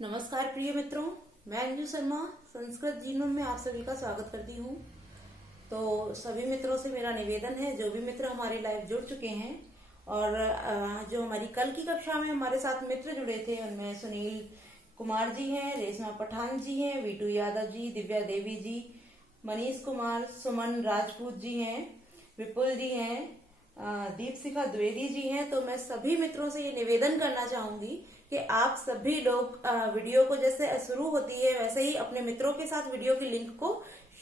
नमस्कार प्रिय मित्रों, मैं अंजू शर्मा संस्कृत जीनोम में आप सभी का स्वागत करती हूँ। तो सभी मित्रों से मेरा निवेदन है, जो भी मित्र हमारे लाइव जुड़ चुके हैं और जो हमारी कल की कक्षा में हमारे साथ मित्र जुड़े थे, उनमें सुनील कुमार जी हैं, रेशमा पठान जी हैं, वीटू यादव जी, दिव्या देवी जी, मनीष कुमार, सुमन राजपूत जी हैं, विपुल जी हैं, दीपशिखा द्विवेदी जी हैं। तो मैं सभी मित्रों से ये निवेदन करना चाहूंगी कि आप सभी लोग वीडियो को जैसे शुरू होती है वैसे ही अपने मित्रों के साथ वीडियो की लिंक को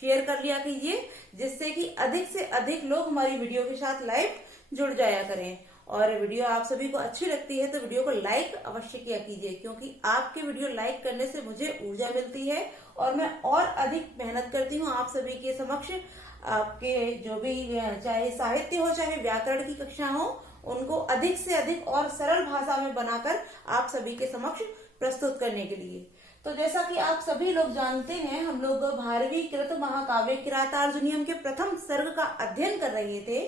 शेयर कर लिया कीजिए, जिससे कि अधिक से अधिक लोग हमारी वीडियो के साथ लाइव जुड़ जाया करें। और वीडियो आप सभी को अच्छी लगती है तो वीडियो को लाइक अवश्य किया कीजिए, क्योंकि आपके वीडियो लाइक करने से मुझे ऊर्जा मिलती है और मैं और अधिक मेहनत करती हूँ आप सभी के समक्ष। आपके जो भी चाहे साहित्य हो चाहे व्याकरण की कक्षा हो, उनको अधिक से अधिक और सरल भाषा में बनाकर आप सभी के समक्ष प्रस्तुत करने के लिए। तो जैसा कि आप सभी लोग जानते हैं, हम लोग भारवी कृत महाकाव्य किरातार्जुनीयम के प्रथम सर्ग का अध्ययन कर रहे थे।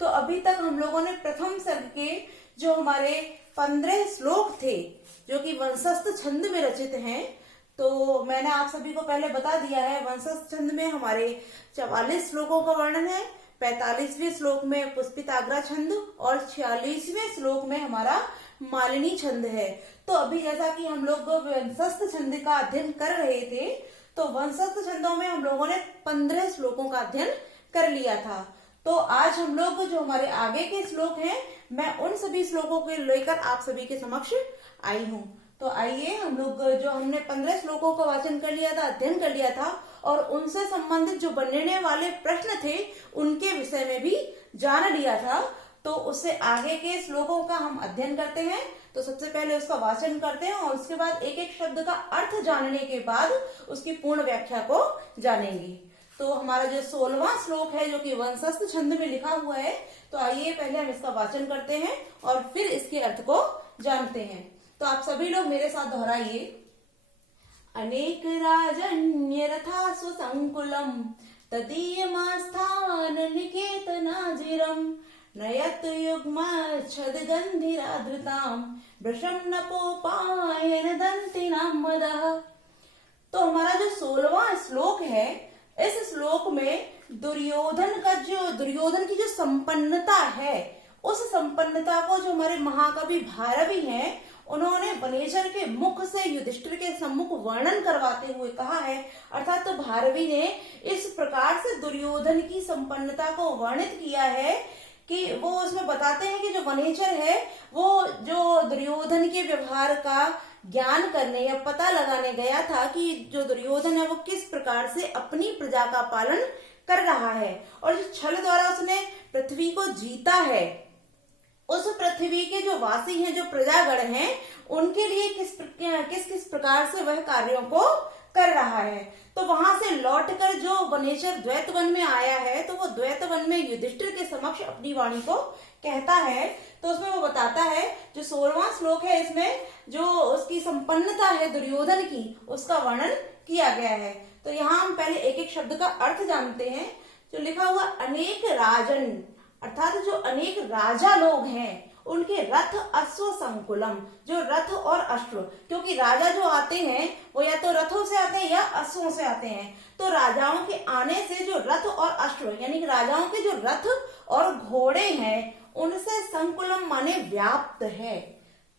तो अभी तक हम लोगों ने प्रथम सर्ग के जो हमारे 15 श्लोक थे, जो कि वंशस्थ छंद में रचित हैं, तो मैंने आप सभी को पहले बता दिया है। वंशस्थ छंद में हमारे 44 श्लोकों का वर्णन है, 45वें श्लोक में पुष्पिताग्रा छंद और 46वें श्लोक में हमारा मालिनी छंद है। तो अभी जैसा कि हम लोग वंशस्थ छंद का अध्ययन कर रहे थे, तो वंशस्थ छंदों में हम लोगों ने 15 श्लोकों का अध्ययन कर लिया था। तो आज हम लोग जो हमारे आगे के श्लोक हैं, मैं उन सभी श्लोकों को लेकर आप सभी के समक्ष आई हूँ। तो आइए हम लोग जो हमने 15 श्लोकों का वाचन कर लिया था, अध्ययन कर लिया था, और उनसे संबंधित जो बनने वाले प्रश्न थे उनके विषय में भी जान लिया था। तो उससे आगे के श्लोकों का हम अध्ययन करते हैं। तो सबसे पहले उसका वाचन करते हैं और उसके बाद एक एक शब्द का अर्थ जानने के बाद उसकी पूर्ण व्याख्या को जानेंगे। तो हमारा जो 16वां श्लोक है, जो कि वंशस्थ छंद में लिखा हुआ है, तो आइए पहले हम इसका वाचन करते हैं और फिर इसके अर्थ को जानते हैं। तो आप सभी लोग मेरे साथ दोहराइए। अनेक राजन्य रथा सुसंकुलम तदीयमास्थान निकेतनाजिरम नयत युग्मच्छद गंधिराद्रताम वृषम नपोपायन दंतिनाम मदः। तो हमारा जो 16वां श्लोक है, इस श्लोक में दुर्योधन की जो संपन्नता है, उस संपन्नता को जो हमारे महाकवि भारवी हैं, उन्होंने वनेचर के मुख से युधिष्ठिर के सम्मुख वर्णन करवाते हुए कहा है। अर्थात तो भारवी ने इस प्रकार से दुर्योधन की संपन्नता को वर्णित किया है कि वो उसमें बताते हैं कि जो वनेचर है, वो जो दुर्योधन के व्यवहार का ज्ञान करने या पता लगाने गया था कि जो दुर्योधन है वो किस प्रकार से अपनी प्रजा का पालन कर रहा है, और जो छल द्वारा उसने पृथ्वी को जीता है, उस पृथ्वी के जो वासी हैं, जो प्रजागण हैं, उनके लिए किस किस प्रकार से वह कार्यों को कर रहा है। तो वहां से लौटकर जो वनेचर द्वैत वन में आया है, तो वो द्वैत वन में युधिष्ठिर के समक्ष अपनी वाणी को कहता है। तो उसमें वो बताता है, जो 16वां श्लोक है, इसमें जो उसकी संपन्नता है दुर्योधन की, उसका वर्णन किया गया है। तो यहाँ हम पहले एक एक शब्द का अर्थ जानते हैं। जो लिखा हुआ अनेक राजन, अर्थात जो अनेक राजा लोग हैं, उनके रथ अश्व संकुलम, जो रथ और अश्व, क्योंकि राजा जो आते हैं वो या तो रथों से आते हैं या अश्वों से आते हैं। तो राजाओं के आने से जो रथ और अश्व, यानी राजाओं के जो रथ और घोड़े हैं, उनसे संकुलम माने व्याप्त है।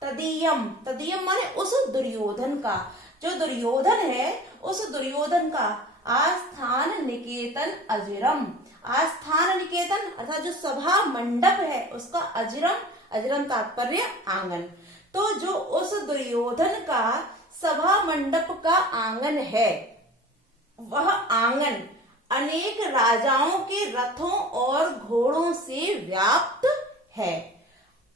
तदीयम, तदीयम माने उस दुर्योधन का, जो दुर्योधन है उस दुर्योधन का आस्थान निकेतन अजिरम, आस्थान निकेतन अर्थात जो सभा मंडप है उसका अजिरम, अजिरम तात्पर्य आंगन। तो जो उस दुर्योधन का सभा मंडप का आंगन है, वह आंगन अनेक राजाओं के रथों और घोड़ों से व्याप्त है।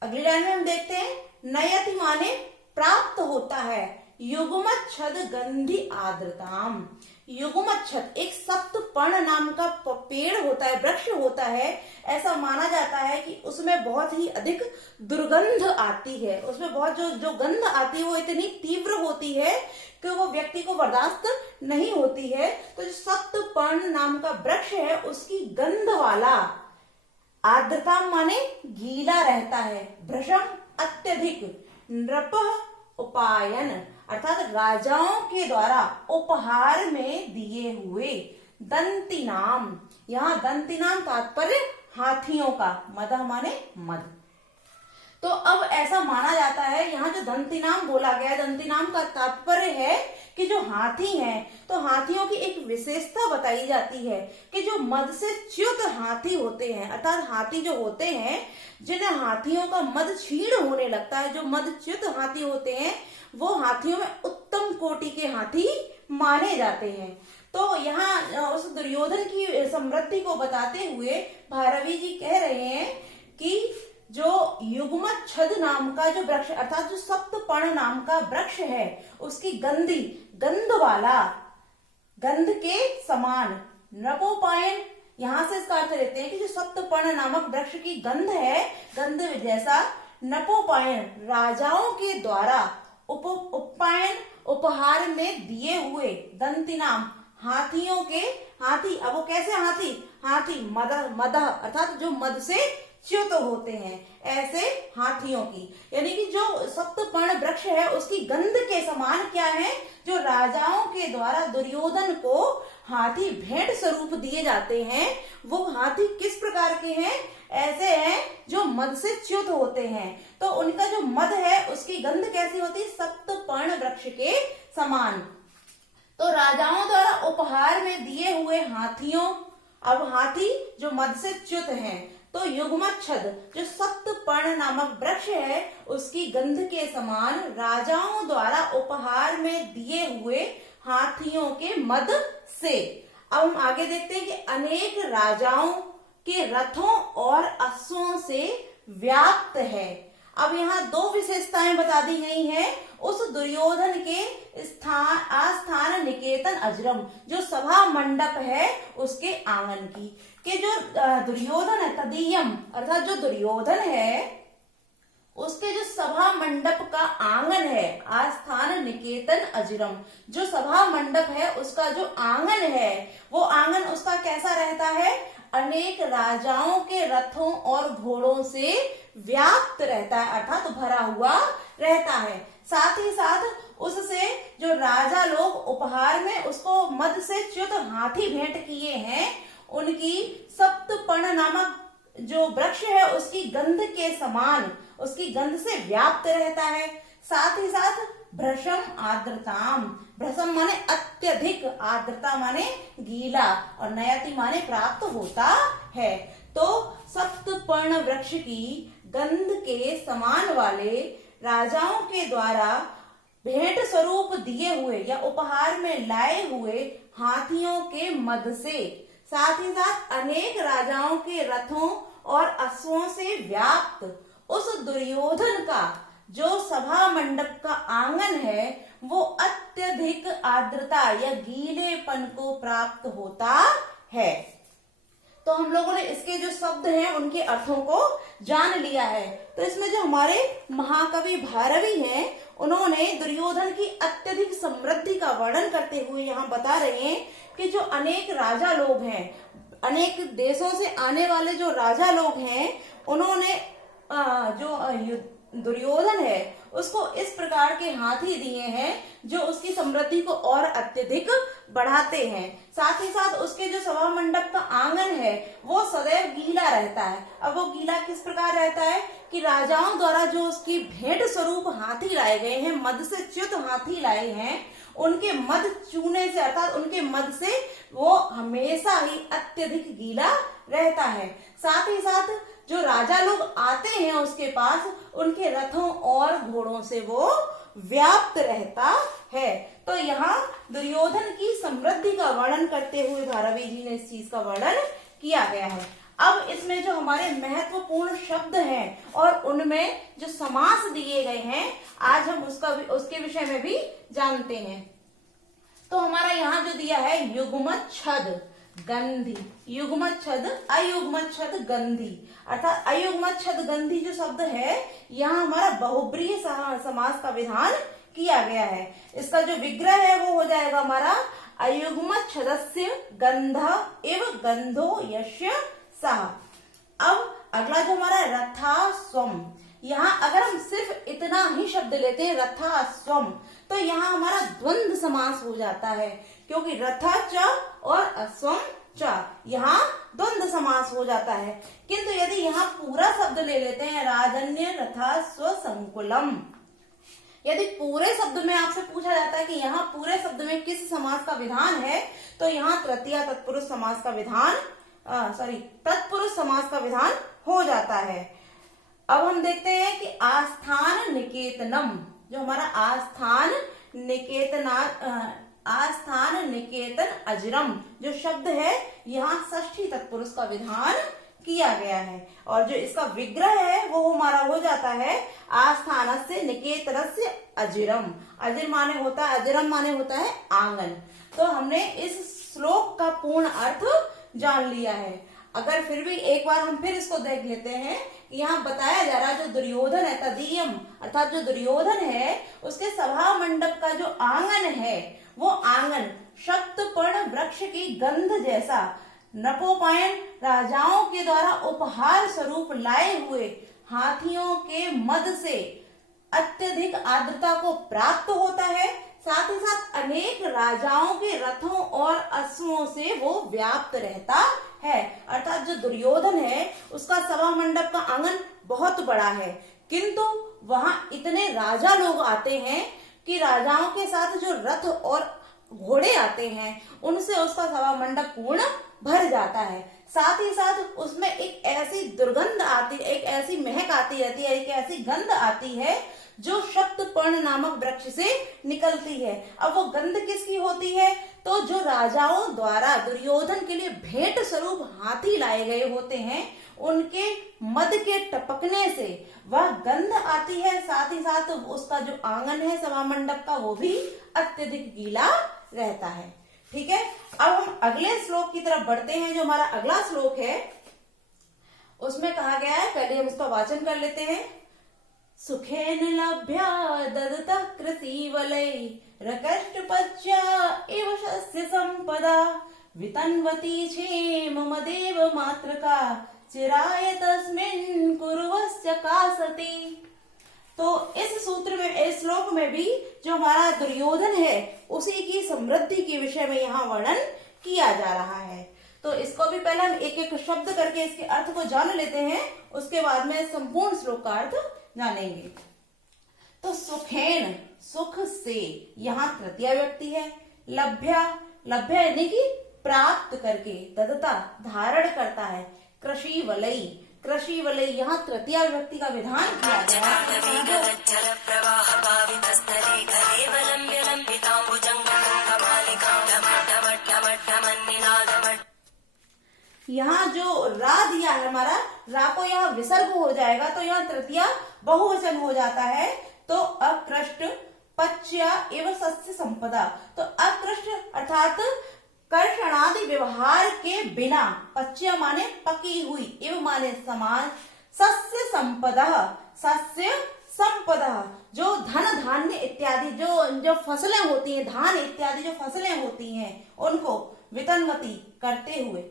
अगली लाइन में हम देखते हैं, नयति माने प्राप्त होता है, युग्मच्छद गंधि आर्द्रताम। युग्मच्छद एक सप्तपर्ण नाम का पेड़ होता है, वृक्ष होता है। ऐसा माना जाता है कि उसमें बहुत ही अधिक दुर्गंध आती है, उसमें बहुत जो गंध आती है वो इतनी तीव्र होती है कि वो व्यक्ति को बर्दाश्त नहीं होती है। तो जो सप्तपर्ण नाम का वृक्ष है, उसकी गंध वाला, आर्द्रता माने गीला रहता है, भ्रशम अत्यधिक, नृप उपायन अर्थात राजाओं के द्वारा उपहार में दिए हुए दंतिनाम। यहाँ दंतिनाम तात्पर्य हाथियों का, मदः माने मद। तो अब ऐसा माना जाता है, यहाँ जो दंतिनाम बोला गया, दंतिनाम का तात्पर्य है कि जो हाथी हैं, तो हाथियों की एक विशेषता बताई जाती है कि जो मद से च्युत हाथी होते हैं, अर्थात हाथी जो होते हैं जिन्हें हाथियों का मद क्षीण होने लगता है, जो मद च्युत हाथी होते हैं वो हाथियों में उत्तम कोटि के हाथी माने जाते हैं। तो यहाँ उस दुर्योधन की समृद्धि को बताते हुए भारवी जी कह रहे हैं कि जो युग्मच्छद नाम का जो वृक्ष अर्थात जो सप्तपर्ण नाम का वृक्ष है, उसकी गंधी, गंध वाला, गंध के समान, नपोपायन, यहां से इसका अर्थ लेते हैं कि जो सप्तपर्ण नामक वृक्ष की गंध है, गंध जैसा नपोपायन राजाओं के द्वारा उपायन उपहार में दिए हुए दंतिनाम हाथियों के, हाथी, अब वो कैसे हाथी, हाथी मद अर्थात जो मद से च्युत होते हैं, ऐसे हाथियों की, यानी कि जो सप्तपर्ण वृक्ष है उसकी गंध के समान क्या है, जो राजाओं के द्वारा दुर्योधन को हाथी भेंट स्वरूप दिए जाते हैं, वो हाथी किस प्रकार के हैं, ऐसे हैं जो मद से च्युत होते हैं। तो उनका जो मद है उसकी गंध कैसी होती है, सप्तपर्ण वृक्ष के समान। तो राजाओं द्वारा उपहार में दिए हुए हाथियों, अब हाथी जो मद से च्युत हैं, तो युग्मच्छद जो सप्तपर्ण नामक वृक्ष है उसकी गंध के समान राजाओं द्वारा उपहार में दिए हुए हाथियों के मद से। अब हम आगे देखते हैं कि अनेक राजाओं के रथों और अश्वों से व्याप्त है। अब यहाँ दो विशेषताएं बता दी गई हैं उस दुर्योधन के आस्थान निकेतन अजरम, जो सभा मंडप है उसके आंगन की, कि जो दुर्योधन है तदीयम अर्थात जो दुर्योधन है उसके जो सभा मंडप का आंगन है, आस्थान निकेतन अजरम, जो सभा मंडप है उसका जो आंगन है वो आंगन उसका कैसा रहता है, अनेक राजाओं के रथों और घोड़ों से व्याप्त रहता है, अर्थात भरा हुआ रहता है। साथ ही साथ उससे जो राजा लोग उपहार में उसको मद से च्युत हाथी भेंट किए हैं, उनकी सप्तपर्ण नामक जो वृक्ष है उसकी गंध के समान, उसकी गंध से व्याप्त रहता है। साथ ही साथ भ्रशम आर्द्रताम, भ्रशम माने अत्यधिक, आर्द्रता माने गीला, और नयति माने प्राप्त होता है। तो सप्तपर्ण वृक्ष की गंध के समान वाले राजाओं के द्वारा भेंट स्वरूप दिए हुए या उपहार में लाए हुए हाथियों के मद से, साथ ही साथ अनेक राजाओं के रथों और अश्वों से व्याप्त उस दुर्योधन का जो सभा मंडप का आंगन है वो अत्यधिक आर्द्रता या गीलेपन को प्राप्त होता है। तो हम लोगों ने इसके जो शब्द हैं उनके अर्थों को जान लिया है। तो इसमें जो हमारे महाकवि भारवी हैं उन्होंने दुर्योधन की अत्यधिक समृद्धि का वर्णन करते हुए यहाँ बता रहे हैं कि जो अनेक राजा लोग हैं, अनेक देशों से आने वाले जो राजा लोग हैं, उन्होंने जो दुर्योधन है उसको इस प्रकार के हाथी दिए हैं जो उसकी समृद्धि को और अत्यधिक बढ़ाते हैं। साथ ही साथ उसके जो सभा मंडप का आंगन है वो सदैव गीला रहता है। अब वो गीला किस प्रकार रहता है कि राजाओं द्वारा जो उसकी भेंट स्वरूप हाथी लाए गए हैं, मद से च्युत हाथी लाए हैं, उनके मद चूने से अर्थात उनके मद से वो हमेशा ही अत्यधिक गीला रहता है। साथ ही साथ जो राजा लोग आते हैं उसके पास, उनके रथों और घोड़ों से वो व्याप्त रहता है। तो यहाँ दुर्योधन की समृद्धि का वर्णन करते हुए भारवी जी ने इस चीज का वर्णन किया गया है। अब इसमें जो हमारे महत्वपूर्ण शब्द हैं और उनमें जो समास दिए गए हैं, आज हम उसके विषय में भी जानते हैं। तो हमारा यहाँ जो दिया है युग्मच्छद गंधी, युग्मच्छद अयुग्मच्छद गंधी, अर्थात अयुग्मच्छद गंधी जो शब्द है यहाँ हमारा बहुब्रीहि समास का विधान किया गया है। इसका जो विग्रह है वो हो जाएगा हमारा अयुग्मच्छदस्य गंध एव गंधो यस्य सः। अब अगला जो हमारा रथा स्वम, यहाँ अगर हम सिर्फ इतना ही शब्द लेते हैं रथा स्वम, तो यहाँ हमारा द्वंद्व समास हो जाता है, क्योंकि रथा च और अस्वम च, यहाँ द्वंद्व समास हो जाता है। किंतु यदि यहाँ पूरा शब्द ले लेते हैं राजन्य रथा स्व संकुलम, यदि पूरे शब्द में आपसे पूछा जाता है कि यहाँ पूरे शब्द में किस समास का विधान है, तो यहाँ तृतीया तत्पुरुष समास का विधान तत्पुरुष समास का विधान हो जाता है। अब हम देखते हैं कि आस्थान निकेतनम, जो हमारा आस्थान निकेतन अजरम जो शब्द है, यहाँ षष्ठी तत्पुरुष का विधान किया गया है, और जो इसका विग्रह है वो हमारा हो जाता है आस्थान से निकेतन से अजरम। अजर माने होता है, अजरम माने होता है आंगन। तो हमने इस श्लोक का पूर्ण अर्थ जान लिया है। अगर फिर भी एक बार हम फिर इसको देख लेते हैं, यहाँ बताया जा रहा है जो दुर्योधन है तदीयम, अर्थात जो दुर्योधन है उसके सभा मंडप का जो आंगन है, वो आंगन शक्तपर्ण वृक्ष की गंध जैसा नपोपायन राजाओं के द्वारा उपहार स्वरूप लाए हुए हाथियों के मद से अत्यधिक आर्द्रता को प्राप्त होता है। साथ ही साथ अनेक राजाओं के रथों और अश्वों से वो व्याप्त रहता है। अर्थात जो दुर्योधन है उसका सभा मंडप का आंगन बहुत बड़ा है, किंतु वहां इतने राजा लोग आते हैं कि राजाओं के साथ जो रथ और घोड़े आते हैं उनसे उसका सभा मंडप पूर्ण भर जाता है। साथ ही साथ उसमें एक ऐसी दुर्गंध आती, एक ऐसी महक आती रहती है, एक ऐसी गंध आती है जो शक्तपर्ण नामक वृक्ष से निकलती है। अब वो गंध किसकी होती है? तो जो राजाओं द्वारा दुर्योधन के लिए भेंट स्वरूप हाथी लाए गए होते हैं, उनके मद के टपकने से वह गंध आती है। साथ ही साथ उसका जो आंगन है सभा मंडप का, वो भी अत्यधिक गीला रहता है। ठीक है, अब हम अगले श्लोक की तरफ बढ़ते हैं। जो हमारा अगला श्लोक है उसमें कहा गया है, पहले हम उसका वाचन कर लेते हैं। सुखेन लभ्या ददता कृषिवलै रकष्टपच्या एव शस्य संपदा वितन्वती क्षेम मदेव मात्रका चिराय तस्मिन् कुर्वस्य कासति। तो इस सूत्र में, इस श्लोक में भी जो हमारा दुर्योधन है उसी की समृद्धि के विषय में यहाँ वर्णन किया जा रहा है। तो इसको भी पहले हम एक एक शब्द करके इसके अर्थ को जान लेते हैं, उसके बाद में संपूर्ण श्लोक का अर्थ जानेंगे। तो सुखेन, सुख से, यहाँ तृतीया व्यक्ति है। लभ्या, लभ्य यानी कि प्राप्त करके, ददता धारण करता है। कृषि वलई, कृषि वलई, यहाँ तृतीया व्यक्ति का विधान किया गया है। यहाँ जो रा दिया है हमारा, रा को यहाँ विसर्ग हो जाएगा, तो यहाँ तृतीया बहुवचन हो जाता है। तो अकृष्ट पच्या एवं सस्य संपदा, तो अकृष्ट अर्थात कर्षणादि व्यवहार के बिना, पच्या माने पकी हुई, एवं माने समान, सस्य संपदा, सस्य संपदा जो धन धान्य इत्यादि जो फसलें होती हैं, धान इत्यादि जो फसलें होती हैं उनको वितन्वती करते हुए।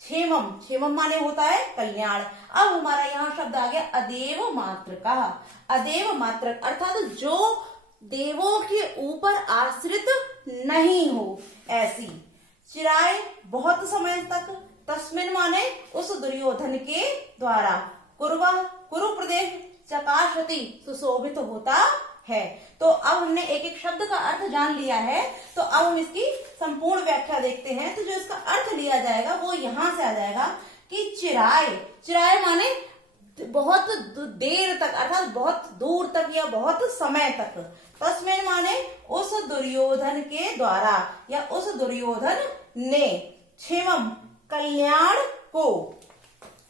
क्षेमम, क्षेमम माने होता है कल्याण। अब हमारा यहाँ शब्द आ गया अदेव मात्रका। अदेव मात्र अर्थात जो देवों के ऊपर आश्रित नहीं हो ऐसी। चिराय बहुत समय तक, तस्मिन माने उस दुर्योधन के द्वारा, कुरवा कुरु प्रदेश चकाशति सुशोभित होता है। तो अब हमने एक एक शब्द का अर्थ जान लिया है, तो अब हम इसकी संपूर्ण व्याख्या देखते हैं। तो जो इसका अर्थ लिया जाएगा वो यहां से आ जाएगा कि चिराय, चिराय माने बहुत देर तक, अर्थात बहुत दूर तक या बहुत समय तक। तस्में माने उस दुर्योधन के द्वारा या उस दुर्योधन ने। क्षेमम कल्याण को,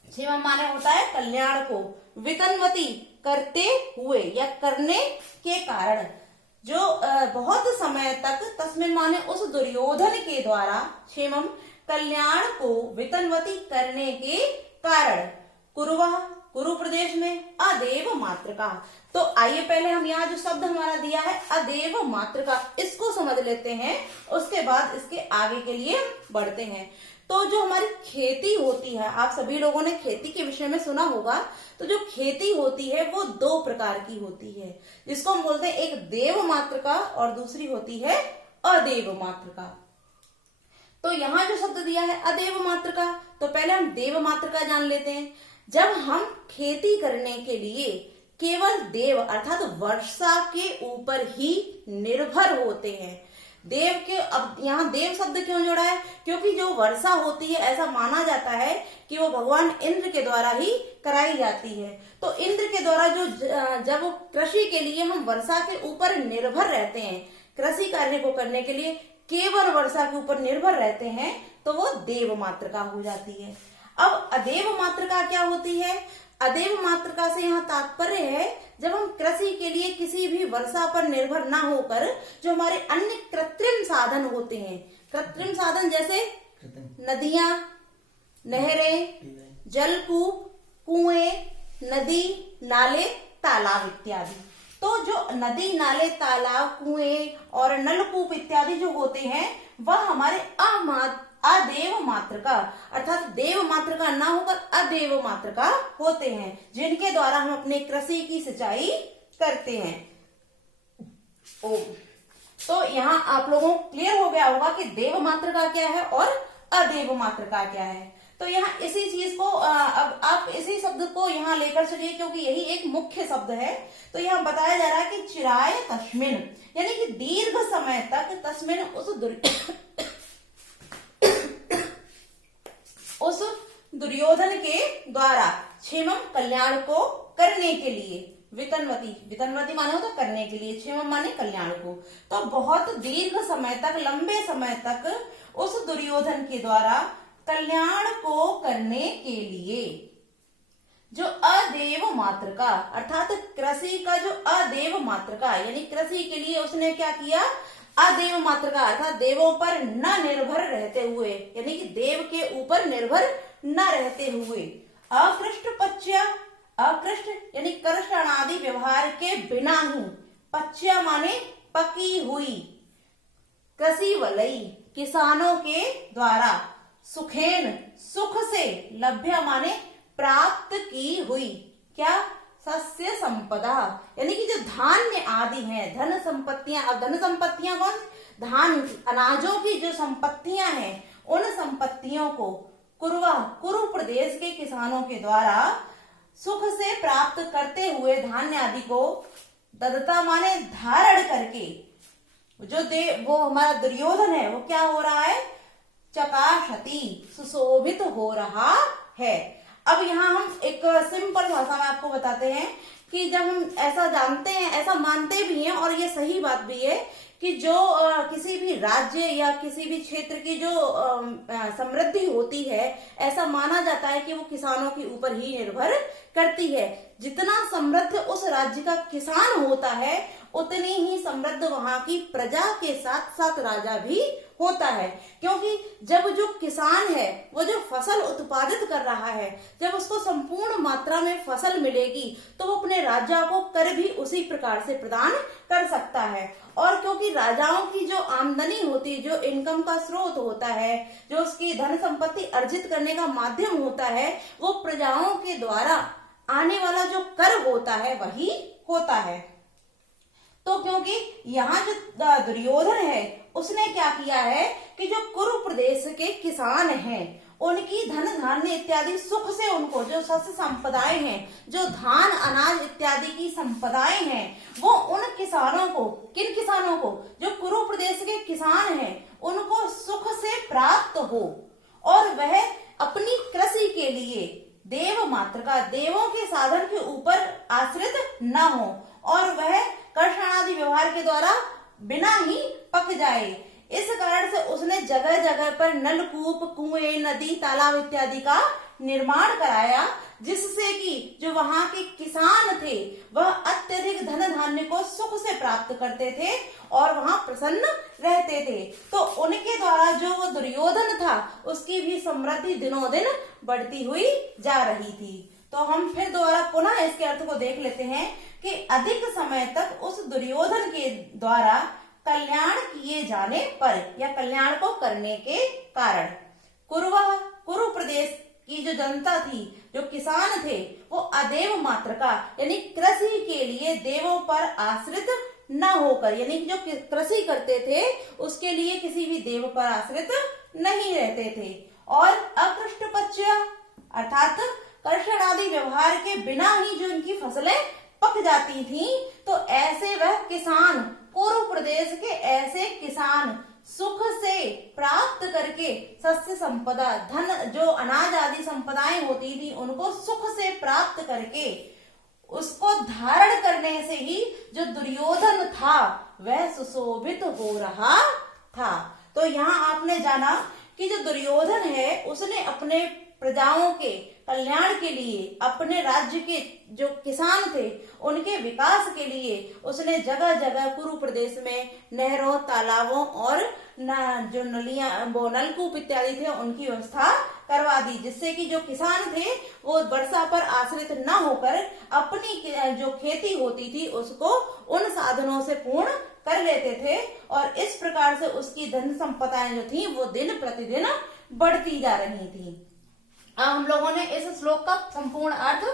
क्षेमम माने होता है कल्याण को। वितन्वती करते हुए या करने के कारण, जो बहुत समय तक, तस्मिन माने उस दुर्योधन के द्वारा, क्षेमम कल्याण को वितन्वती करने के कारण, कुरुवः कुरु प्रदेश में, अदेव मात्रका। तो आइए पहले हम यहाँ जो शब्द हमारा दिया है अदेव मात्रका, इसको समझ लेते हैं, उसके बाद इसके आगे के लिए बढ़ते हैं। तो जो हमारी खेती होती है, आप सभी लोगों ने खेती के विषय में सुना होगा, तो जो खेती होती है वो दो प्रकार की होती है, जिसको हम बोलते हैं एक देव मातृका और दूसरी होती है अदेव मातृका। तो यहाँ जो शब्द दिया है अदेव मातृका, तो पहले हम देव मातृका जान लेते हैं। जब हम खेती करने के लिए केवल देव अर्थात वर्षा के ऊपर ही निर्भर होते हैं, देव के, अब यहाँ देव शब्द क्यों जोड़ा है, क्योंकि जो वर्षा होती है ऐसा माना जाता है कि वो भगवान इंद्र के द्वारा ही कराई जाती है। तो इंद्र के द्वारा जो जब कृषि के लिए हम वर्षा के ऊपर निर्भर रहते हैं, कृषि कार्य को करने के लिए केवल वर्षा के ऊपर निर्भर रहते हैं, तो वो देव मातृका हो जाती है। अब अदेव मातृका क्या होती है? अदेव मातृका से यहाँ तात्पर्य है जब हम कृषि के लिए किसी भी वर्षा पर निर्भर ना होकर जो हमारे अन्य कृत्रिम साधन होते हैं, कृत्रिम साधन जैसे नदियां, नहरें, जलकूप, कुएं, नदी, नाले, तालाब इत्यादि। तो जो नदी, नाले, तालाब, कुएं और नलकूप इत्यादि जो होते हैं वह हमारे अदेव मातृका अर्थात देव मातृका ना होकर अदेव मातृका होते हैं, जिनके द्वारा हम अपने कृषि की सिंचाई करते हैं। तो यहाँ आप लोगों को क्लियर हो गया होगा कि देव मातृका क्या है और अदेव मातृका क्या है। तो यहाँ इसी चीज को अब आप इसी शब्द को यहाँ लेकर चलिए, क्योंकि यही एक मुख्य शब्द है। तो यहाँ बताया जा रहा है कि चिराय तस्मिन, यानी कि दीर्घ समय तक, तस्मिन उस दुर्योधन के द्वारा क्षेमम कल्याण को करने के लिए, वितन्वती, वितन्वती माने होता करने के लिए, क्षेमम माने कल्याण को। तो बहुत दीर्घ समय तक, लंबे समय तक उस दुर्योधन के द्वारा कल्याण को करने के लिए जो अदेव मातृका अर्थात कृषि का जो अदेव मातृका, यानी कृषि के लिए उसने क्या किया, अदेव मातृका अर्थात देवों पर न निर्भर रहते हुए, यानी कि देव के ऊपर निर्भर न रहते हुए, अकृष्ट पच्य, अकृष्ट यानी कृष्ण आदि व्यवहार के बिना ही, पच्य माने पकी हुई, कृषि वलई किसानों के द्वारा, सुखेन सुख से, लभ्य माने प्राप्त की हुई, क्या, सस्य संपदा, यानी कि जो धान्य आदि हैं, धन संपत्तियां, अब धन संपत्तियां कौन, धान अनाजों की जो संपत्तियां हैं, उन संपत्तियों को कुरु प्रदेश के किसानों के द्वारा सुख से प्राप्त करते हुए धान्य आदि को ददता माने धारण करके, जो वो हमारा दुर्योधन है वो क्या हो रहा है, चकाशति सुशोभित हो रहा है। अब यहाँ हम एक सिंपल भाषा में आपको बताते हैं कि जब हम ऐसा जानते हैं, ऐसा मानते भी हैं और ये सही बात भी है कि जो किसी भी राज्य या किसी भी क्षेत्र की जो समृद्धि होती है, ऐसा माना जाता है कि वो किसानों के ऊपर ही निर्भर करती है। जितना समृद्ध उस राज्य का किसान होता है, उतनी ही समृद्ध वहां की प्रजा के साथ साथ राजा भी होता है। क्योंकि जब जो किसान है वो जो फसल उत्पादित कर रहा है, जब उसको संपूर्ण मात्रा में फसल मिलेगी तो वो अपने राजा को कर भी उसी प्रकार से प्रदान कर सकता है। और क्योंकि राजाओं की जो आमदनी होती है, जो इनकम का स्रोत होता है, जो उसकी धन संपत्ति अर्जित करने का माध्यम होता है, वो प्रजाओं के द्वारा आने वाला जो कर होता है वही होता है। तो क्योंकि यहाँ जो दुर्योधन है उसने क्या किया है कि जो कुरु प्रदेश के किसान हैं उनकी धन धान्य इत्यादि सुख से, उनको जो शस्य संपदाएं हैं, जो धान अनाज इत्यादि की संपदाएं हैं, वो उन किसानों को, किन किसानों को, जो कुरु प्रदेश के किसान हैं, उनको सुख से प्राप्त हो और वह अपनी कृषि के लिए देव मातृका, देवों के साधन के ऊपर आश्रित न हो और वह कृष्ण आदि व्यवहार के द्वारा बिना ही पक जाए। इस कारण से उसने जगह जगह पर नलकूप, कुएं, नदी, तालाब इत्यादि का निर्माण कराया, जिससे कि जो वहां के किसान थे वह अत्यधिक धन धान्य को सुख से प्राप्त करते थे और वहां प्रसन्न रहते थे। तो उनके द्वारा जो वो दुर्योधन था उसकी भी समृद्धि दिनों दिन बढ़ती हुई जा रही थी। तो हम फिर दोबारा पुनः इसके अर्थ को देख लेते हैं कि अधिक समय तक उस दुर्योधन के द्वारा कल्याण किए जाने पर या कल्याण को करने के कारण, कुरुवः, कुरु प्रदेश की जो जनता थी, जो किसान थे, वो अदेव मात्र का यानी कृषि के लिए देवों पर आश्रित न होकर, यानी जो कृषि करते थे उसके लिए किसी भी देव पर आश्रित नहीं रहते थे, और अकृष्ट पच्य अर्थात कर्षण आदि व्यवहार के बिना ही जो इनकी फसलें पक जाती थी, तो ऐसे वह किसान, कुरु प्रदेश के ऐसे किसान सुख से प्राप्त करके शस्य संपदा, धन जो अनाज आदि संपदाएं होती थी उनको सुख से प्राप्त करके उसको धारण करने से ही जो दुर्योधन था वह सुशोभित हो रहा था। तो यहाँ आपने जाना कि जो दुर्योधन है उसने अपने प्रजाओं के कल्याण के लिए, अपने राज्य के जो किसान थे उनके विकास के लिए उसने जगह जगह कुरु प्रदेश में नहरों, तालाबों और जो नलियां, वो नलकूप इत्यादि थे उनकी व्यवस्था करवा दी, जिससे कि जो किसान थे वो वर्षा पर आश्रित न होकर अपनी जो खेती होती थी उसको उन साधनों से पूर्ण कर लेते थे, और इस प्रकार से उसकी धन संपदाएं जो थी वो दिन प्रतिदिन बढ़ती जा रही थी। अब हम लोगों ने इस श्लोक का संपूर्ण अर्थ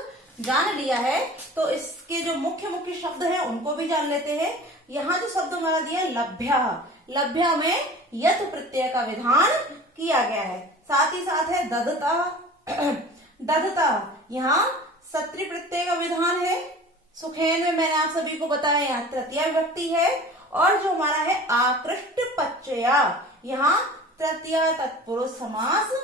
जान लिया है, तो इसके जो मुख्य मुख्य शब्द हैं उनको भी जान लेते हैं। यहाँ जो शब्द हमारा दिया है लभ्य, लभ्य में यथ प्रत्यय का विधान किया गया है, साथ ही साथ है दधता, दधता यहाँ सत्री प्रत्यय का विधान है। सुखेन में मैंने आप सभी को बताया यहाँ तृतीया विभक्ति है, और जो हमारा है आकृष्ट पच्चया यहाँ तृतीया तत्पुरुष समास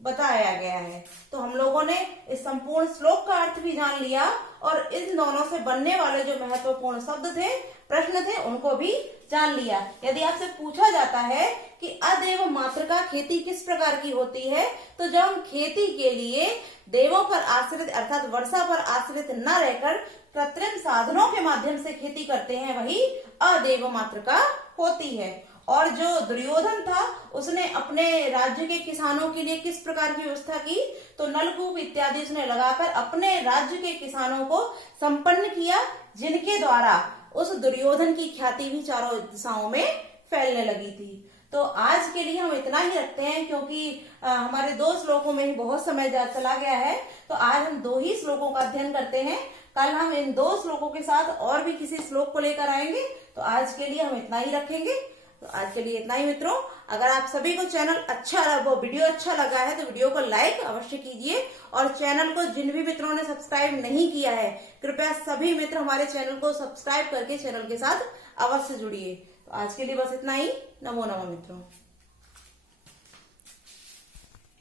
बताया गया है। तो हम लोगों ने इस संपूर्ण श्लोक का अर्थ भी जान लिया, और इन दोनों से बनने वाले जो महत्वपूर्ण शब्द थे, प्रश्न थे, उनको भी जान लिया। यदि आपसे पूछा जाता है कि अदेव मात्र का खेती किस प्रकार की होती है, तो जब हम खेती के लिए देवों पर आश्रित अर्थात वर्षा पर आश्रित न रहकर कृत्रिम साधनों के माध्यम से खेती करते हैं, वही अदेव मात्र का होती है। और जो दुर्योधन था उसने अपने राज्य के किसानों के लिए किस प्रकार की व्यवस्था की, तो नलकूप इत्यादि उसने लगाकर अपने राज्य के किसानों को संपन्न किया, जिनके द्वारा उस दुर्योधन की ख्याति भी चारों दिशाओं में फैलने लगी थी। तो आज के लिए हम इतना ही रखते हैं, क्योंकि हमारे 2 श्लोकों में ही बहुत समय चला गया है, तो आज हम 2 ही श्लोकों का अध्ययन करते हैं। कल हम इन 2 श्लोकों के साथ और भी किसी श्लोक को लेकर आएंगे। तो आज के लिए हम इतना ही रखेंगे। तो आज के लिए इतना ही मित्रों। अगर आप सभी को चैनल वो वीडियो अच्छा लगा है तो वीडियो को लाइक अवश्य कीजिए, और चैनल को जिन भी मित्रों ने सब्सक्राइब नहीं किया है कृपया सभी मित्र हमारे चैनल को सब्सक्राइब करके चैनल के साथ अवश्य जुड़िए। तो आज के लिए बस इतना ही। नमो नमः मित्रों।